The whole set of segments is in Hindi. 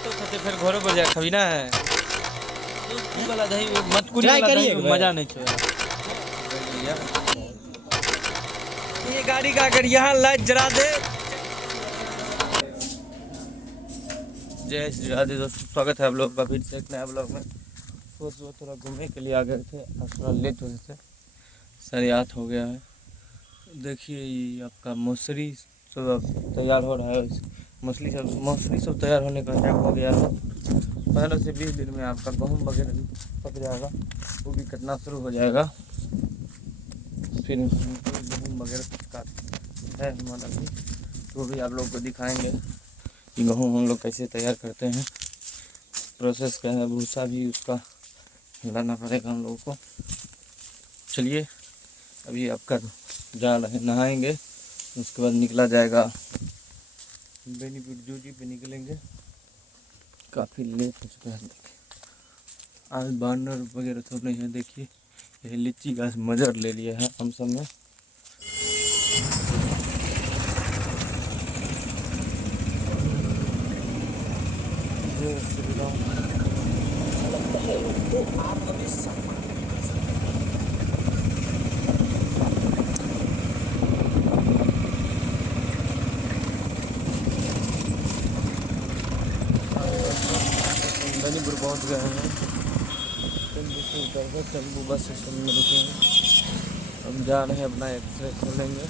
तो खाते फिर घरों पर जाए खबी ना है वाला दही मत कुछ मजा नहीं छोड़ा। ये गाड़ी का अगर यहाँ लाइट जला दे। जय श्री राधे दोस्तों, स्वागत है आप लोग का फिर से एक नया ब्लॉग में। सुबह थोड़ा घूमने के लिए आ गए थे और थोड़ा लेट हो गए थे, सरियात हो गया है। देखिए ये आपका मौसरी सब अब तैयार हो रहा है। मौसरी सब तैयार होने का टाइम हो गया है। 15 से 20 दिन में आपका गेहूँ वगैरह भी पक जाएगा, वो भी कटना शुरू हो जाएगा। फिर गेहूँ वगैरह कुछ का है हमारा भी, तो भी आप लोग को दिखाएंगे कि गेहूँ हम लोग कैसे तैयार करते हैं, प्रोसेस क्या है। भूसा भी उसका लाना पड़ेगा हम लोगों को। चलिए अभी आपका जा रहे हैं, नहाएंगे, उसके बाद निकला जाएगा बेनीपुर जूजी पे निकलेंगे। काफ़ी लेट हो चुका है। देखिए आज बानर वगैरह तो नहीं है। देखिए ये लीची घास मजर ले लिया है हम सब में। जय श्री राम। बेनीपुर पहुँच गए हैं। टेम्पू से उतर कर टेम्पू बस स्टैंड में रुके हैं। हम जा रहे हैं, अपना एक्सरे खोलेंगे,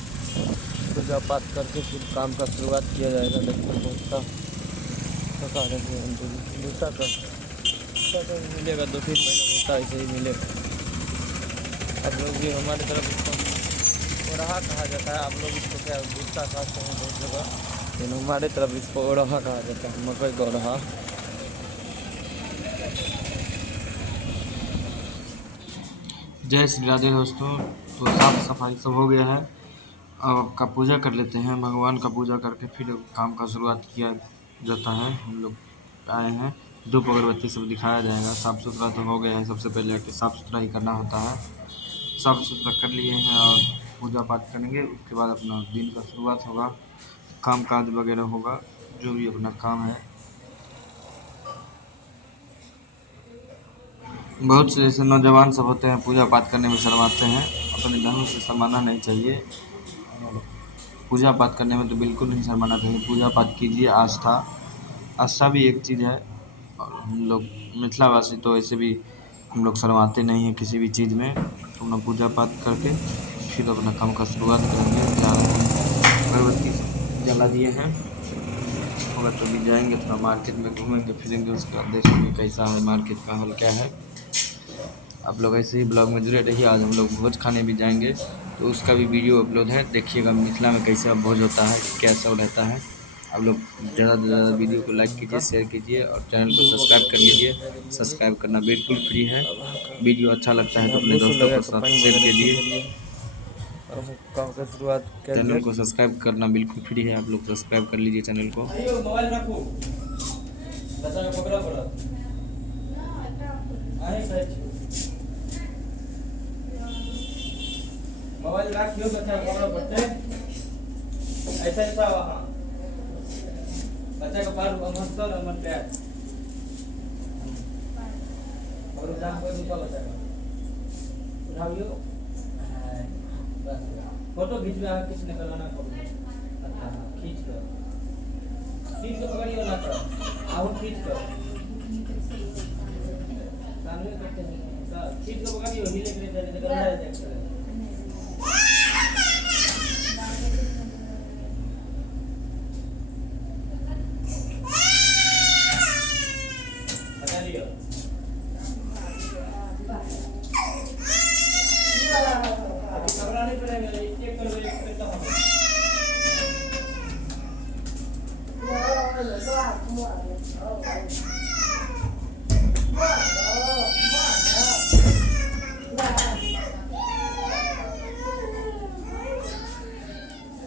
पूजा पाठ करके फिर काम का शुरुआत किया जाएगा। देखिए बहुत थका रहे हैं। भूसा का मिलेगा 2-3 महीना भूसा ऐसे ही मिलेगा। आप लोग भी हमारी तरफ इसको ओरहा कहा जाता है। आप लोग इसको क्या भूसा खाते हैं बहुत जगह, लेकिन हमारे तरफ इसको ओरहा कहा जाता है, मकई का ओरहा। जय श्री राधे दोस्तों। तो साफ सफाई सब हो गया है, अब आपका पूजा कर लेते हैं। भगवान का पूजा करके फिर काम का शुरुआत किया जाता है। हम लोग आए हैं, धूप अगरबत्ती सब दिखाया जाएगा। साफ़ सुथरा तो हो गया है, सबसे पहले कि साफ़ सुथरा ही करना होता है। साफ़ सुथरा कर लिए हैं और पूजा पाठ करेंगे। उसके बाद अपना दिन का शुरुआत होगा, काम काज वगैरह होगा, जो भी अपना काम है। बहुत से ऐसे नौजवान सब होते हैं पूजा पाठ करने में शर्माते हैं, अपने ढंग से शर्माना नहीं चाहिए। पूजा पाठ करने में तो बिल्कुल नहीं शर्माना चाहिए। पूजा पाठ कीजिए, आस्था भी एक चीज़ है। और हम लोग मिथिलावासी तो ऐसे भी हम लोग शर्माते नहीं हैं किसी भी चीज़ में। तो अपना पूजा पाठ करके फिर अपना काम का शुरुआत करेंगे। अगरबत्ती जला दिए हैं, होगा तो भी जाएंगे, थोड़ा मार्केट में घूमेंगे फिरेंगे, उसके बाद देखेंगे कैसा है मार्केट का हाल क्या है। आप लोग ऐसे ही ब्लॉग में जुड़े रहिए। आज हम लोग भोज खाने भी जाएंगे, तो उसका भी वीडियो अपलोड है, देखिएगा मिथिला में कैसा भोज होता है, क्या सब रहता है। आप लोग ज़्यादा से ज़्यादा वीडियो को लाइक कीजिए, शेयर कीजिए और चैनल को सब्सक्राइब कर लीजिए। सब्सक्राइब करना बिल्कुल फ्री है। वीडियो अच्छा लगता है तो अपने दोस्तों को साथ शेयर कीजिए। चैनल को सब्सक्राइब करना बिल्कुल फ्री है, आप लोग सब्सक्राइब कर लीजिए चैनल को। मोबाइल रखियो, बच्चा पकड़ो, बच्चे ऐसा ऐसा वहाँ बच्चा का पार अमस्तर अमर पैर और जान कोई दूसरा बच्चा का उठाइयो। बस फोटो खींचवा है, किसने करवाना फोटो। अच्छा खींच कर पकड़ियो ना कर, आओ खींच कर सामने करते हैं, खींच कर पकड़ियो, हिले के लिए करना है।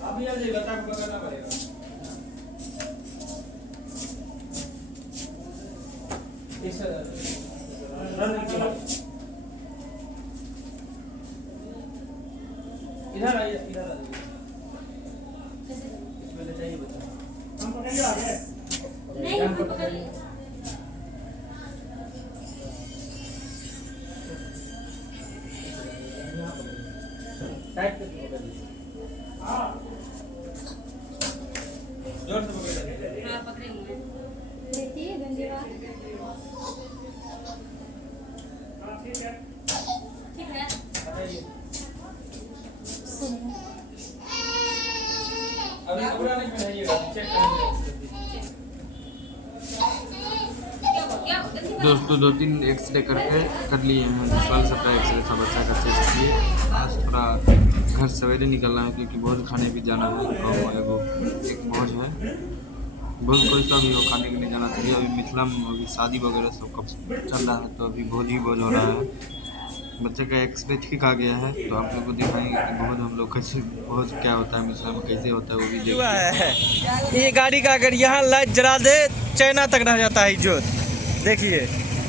अभी आ जाएगा, तब पकड़ना पड़ेगा। इधर आइए, इधर आ जाइए। इसमें ले जाइए। जोर से पकड़े। हाँ पकड़े हुए देखिए धन्यवाद। ठीक है अभी कपड़ा नहीं पहनाइएगा, चेक करेंगे। दोस्तों 2-3 एक्सरे करके कर लिए हैं, कल सबका एक्सरे था, बच्चा का टेस्ट किए। आज थोड़ा घर सवेरे निकलना है क्योंकि भोज खाने भी जाना है। गाँव एगो एक भोज है, भोज कोई सा भी हो खाने के लिए जाना चाहिए। अभी मिथिला में अभी शादी वगैरह सब कब चल रहा है, तो अभी भोज ही भोज हो रहा है। बच्चे का एक्सरे ठीक आ गया है, तो आप लोग को दिखाएंगे कि भोज हम लोग कैसे, भोज क्या होता है मिथिला में, कैसे होता है वो भी देखिए। ये गाड़ी का अगर यहाँ लाइट जला दे चाइना तक रह जाता है जोत। देखिए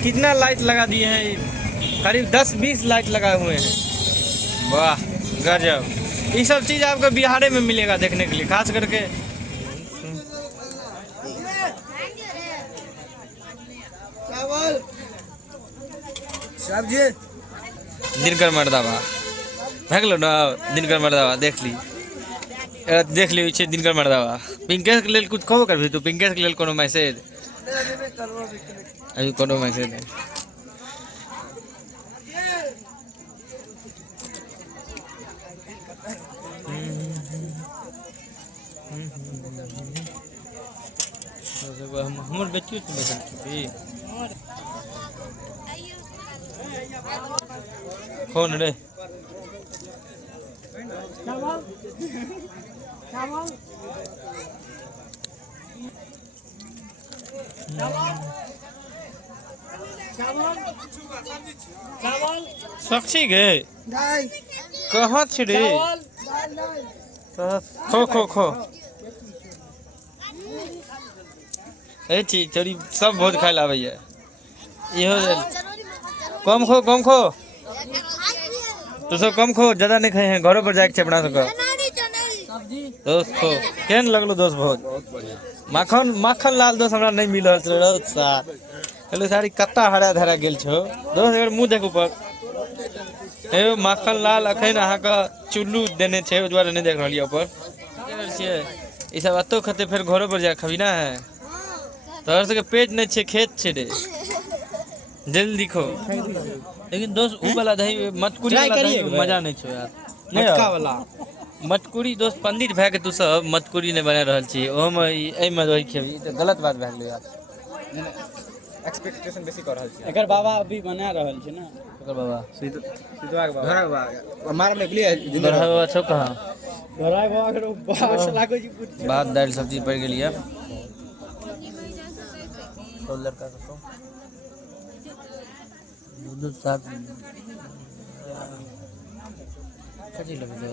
कितना लाइट लगा दिए हैं, करीब 10-20 लाइट लगाए हुए हैं। वाह गजब। ये सब चीज़ आपको बिहार में मिलेगा देखने के लिए, खास करके सब्जी दिनकर मर्दावा भगलो ना, दिनकर मर्दावा देख ली, देख ली पीछे दिनकर मर्दावा। पिंकेश के लिए कुछ खबर कर, तू पिंकेश के लिए कोनो मैसेज, अभी कोनो मैसेज नहीं। हमर बेटियो तो बैठल छी कौन रे साक्षी गे कहाँ छी रे, खो खो खो ए छी चोरी सब भोज खाए लाबै है। इहो कम खो तो सब कम खो, ज्यादा नहीं खाए हैं, घरों पर जाके अपना सबका दोस्त खो। केहन लगलो दोस्त भोज? माखन लाल दोस्त हमरा नहीं मिलल चलो सारी कत्ता हरा धरा गेल छो दोस्त, एकर मुंह देख ऊपर। हे माखन लाल अखन अहाँ का चुल्लू देने छे, ओइ दुआरे नहीं देख रहलिए ऊपर। ई सब अतो खते फिर घरों पर जा खबी ना है, तोहर सबके पेट नहीं छे, खेत छे रे, जल्दी खो। लेकिन दोस्त ऊ वाला दही मटकुरी वाला दही मजा नहीं छो यार, मटका वाला मटकुरी दोस्त पंडित भए के तू सब मटकुरी नहीं बना रहल छी, ओमे एमे दही खेबी त गलत बात भए गेलै यार। एक्सपेक्टेशन बेसी कर रहल छी। एकर बाबा अभी बना रहल छै ना, एकर बाबा सीधवा के बाबा, घर बाबा मार में गेलिए घर बाबा छौ कहां, घर बाबा के बाबा लागो जी भात दाल सब्जी पड़ गेलिए। तो लड़का को दूध साथ कजी लगे